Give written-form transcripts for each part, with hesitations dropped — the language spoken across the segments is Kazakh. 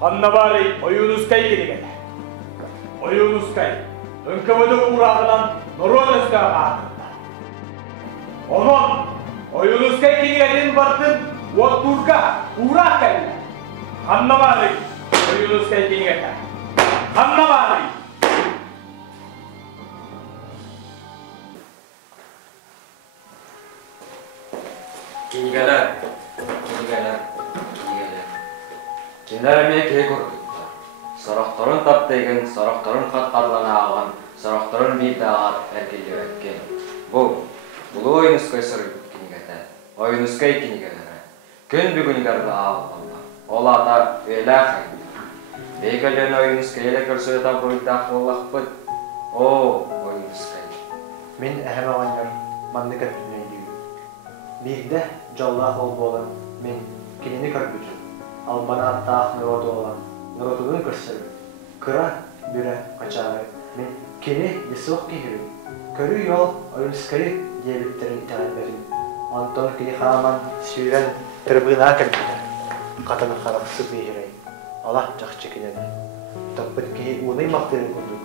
Ханнабари oyunuzkay келегеді. Oyunuzkay, НКВД урағынан Нұролызға қағында. Onun oyunuzkay келегеден бардың Оттурға урақ кәлі. Ханнабари oyunuzkay келегеді. Ханнабари! Kinigeler. Киндер эмекке көрдүктө. Сорокторун таптайгын, сорокторун каттарлана алган, сорокторун бийди агат эркелебеккен. Бул ойунускай сырып кинигете. Ойунускай кинигелери. Күн бүгүнгөрдө алганда. Ол ата элах. Бекелен ойунускай эле көрсө табылдак боллакпыт. О, ойунускай. Мен әһәмәгәннәр мандык әйтмәйди. Бирдә жалла хол болан, мен кинене көрбүчү. Албана аттаах народу olan, народудун көрсөбү. Кыра бире качары, мен кини бисок кийирим. Көрү yol ойунскай диебиттерин итәгәнбәрин. Антон кини хаман сүйрән тырбына кертте. Катаны караксы бейрей. Аллах жакчы кинене. Таппыт ки уный мактырын күрдүк.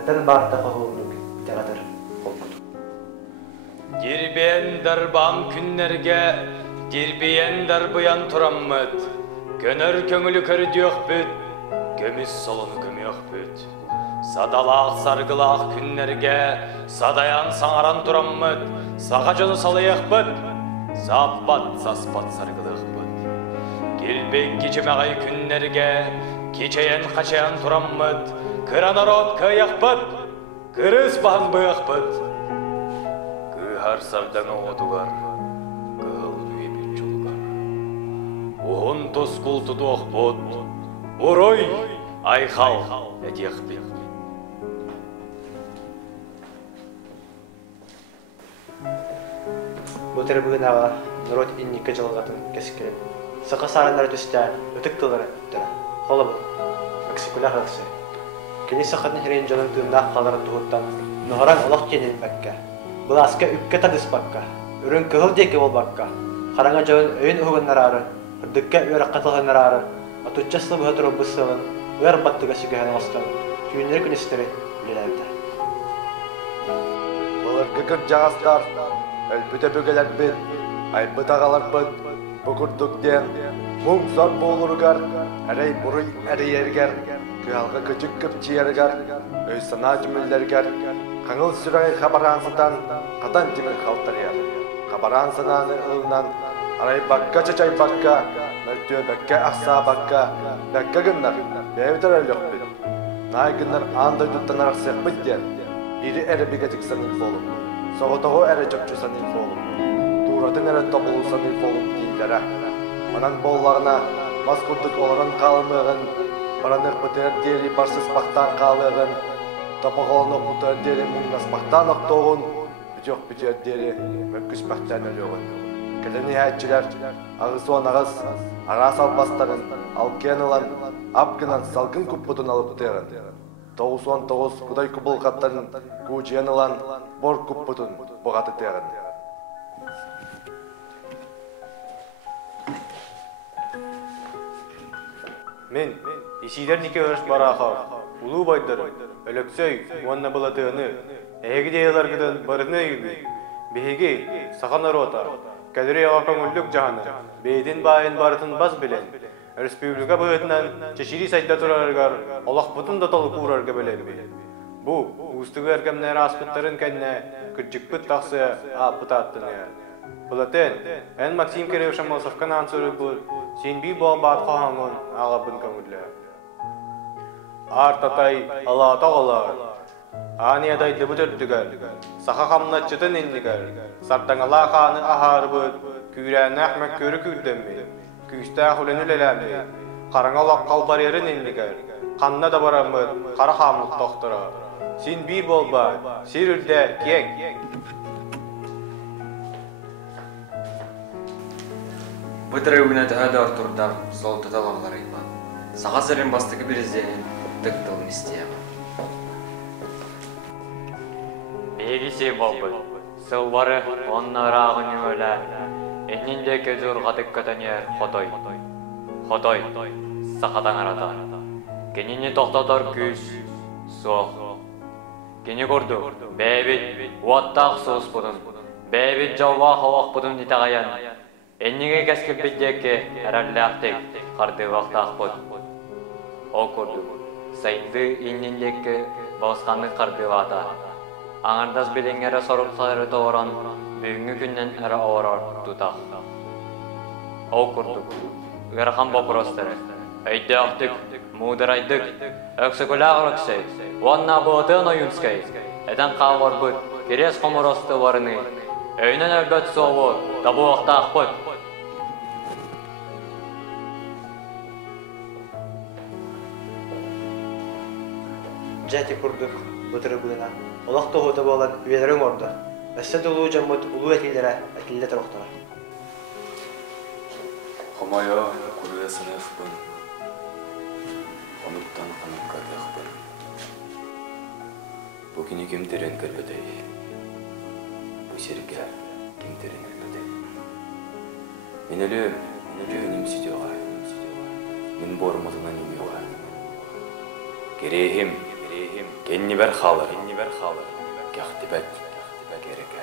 Атан барта кагылдык. Тәгәдер болду. Дирбендер бам күннерге, дирбендер буян тураммыт. Көнөр көңілі көрдіөк бүт, көміс солыны көмөк бүт. Садалақ саргылақ күннерге, садаян саңаран тураммыт, саға жоны салайық бүт, саппат саспат саргылық бүт. Келбек кечемағай күннерге, кечейен қачаян тураммыт, кыранарот каяқ бүт, кырыс бағын бұяқ бүт. Кыхар сардан оғытуғар, Оғын тоскул тұтуақ бұд, ұрой, айхал, әдеқ бет. Бұтыр бүгін аға Нұрот инникі жылғатын кәсіккерін. Сықы сарынлар түсті өтік тұлары өттірі. Қолы бұл, өксікілі қылықсы. Кені сықытын херен жонын тұғындақ қаларын тұғыттан нұғыран олық кенен бәкке. Бұл асқа үпке тадыс бәкке. Үрін күғыл декі ол бәкке. Қараңа жонын өйін ұғынлар ары. Дыкка үйрәк қатылғанар ары, атучаслы бұға тұрып бұсылын, үйер баттыға сүгіген остан, күйінер күністері білелерді. Бұлыр күкір жағастар, әлбіте бөгелер бін, айбыт ағалар бін, бұқырдықтен, мұң зор болырғар, әрей бұрый әрей ергер, күйалғы күчік күпчі ергер, өйсана жүмілдергер, қаңыл сүрәй қабарансыдан, қадан демір қалтар ер, қабарансынаны ұлынан, Арай бакка чачай бакка, мөлтөө бакка ақса бакка, бакка гыннар, бәйбітер әліқ бін. Най гыннар андай тұттанар ақсық бұдден, бири әрі бігетік саныл болым, соғытығы әрі жөпчі саныл болым, туратын әрі тобылу саныл болым дейіндері. Манан болларына мас күрдік оларын қалымығын, баранық бұтыр дели барсыз бақтан қалығын, топығылынық бұтыр дели мұңнас бақтан ақтоғын, бүтек бүтер дели мөккіс бақтан әліғын. Кәліні әтчілер, ағысуан ағыз, арас албастарын, алкенылан, апкынан салқын күппұтын алып тегін. Тоғысуан тоғыз құдай күбіл қаттарын, күженылан, бор күппұтын бұғаты тегін. Мен, исидер неке өріш барақау, ұлу байдыры, өліксөй, уанна бұлатығыны, әйгі деялар күдін барыны үйді, бейге сақан орота, кәдірі аға көңілдік жағаны, бейден байын барытын бас білен, республика бұғытынан чешири сайда тұрарғар, олақ бұтын да толы күрарға білен бей. Бұ, ұстығы әркемнер аспыттарын кәнне, күрджік бұт тақсы апыт аттыны. Бұлатын, ән Максим Керевшан Молсовқан ансыры бұл, сен бей бол бат қоғанғын аға бұн көңілі. Артатай алата олар. Аниядай дыбыт өрттігер, сақа қамнатчытын ендігер, сартаңала қаны ағары бұд, күйрәні әхмәк көрі күрдемі, күйісті әхуленіл әләмі, қараңалақ қалбар ерін ендігер, қанна да барамыд, қара қамлық тоқтыра. Сен бей болба, сер үрді кең. Бұтыры өңіне тәді артурда сол тұталағылар айтма. Саға сәрін бастығы бірізденін дықтылын істейім. Бегисе болбы, сылбары онны рағын өлі, әнінде көзір ғадық көтінер қотой. Хотой, сақадан арата. Кенені тоқтатар күз, соқ. Кені көрді, бәйбет, уаттақ соғыс бұдын. Бәйбет жауға қауақ бұдын детағаян. Әннеге кәскіп бетдеке әрәрлі ақтек, қарды вақтақ бұд. О көрді, сайынды иннендекі бағысқанды қарды вата. Аңардас білеңері сорықсары тоғыран, бүгінгі күннен әрі ауырар тұтақ. О көрді, ғырқан бопыростары. Әйді ақтық, мұдыр айдық, өксікілі ағырықсай, уанна бұғытын ойынскай. Әден қағыр бұд, керес қомыросты барыны. Өйнен әлбәт соғы, табу ақтақ бұд. Жәті күрдік бұтыры бұдына. Олақ тоғыты болан үйелерің орды. Әсет ұлу жамыт ұлу әтілдері әтілді тұрықтыра. Хомайо күрге сынықпын. Онуттан қанып карлықпын. Бұкіне кем терен кірбідай. Бұ серге кем терен кірбідай. Мен өлім, жүйінім сүйдеуға. Мен борымызына немеуға. Керейхім, кенні бәр қалы. Кәқті бәт, кереке.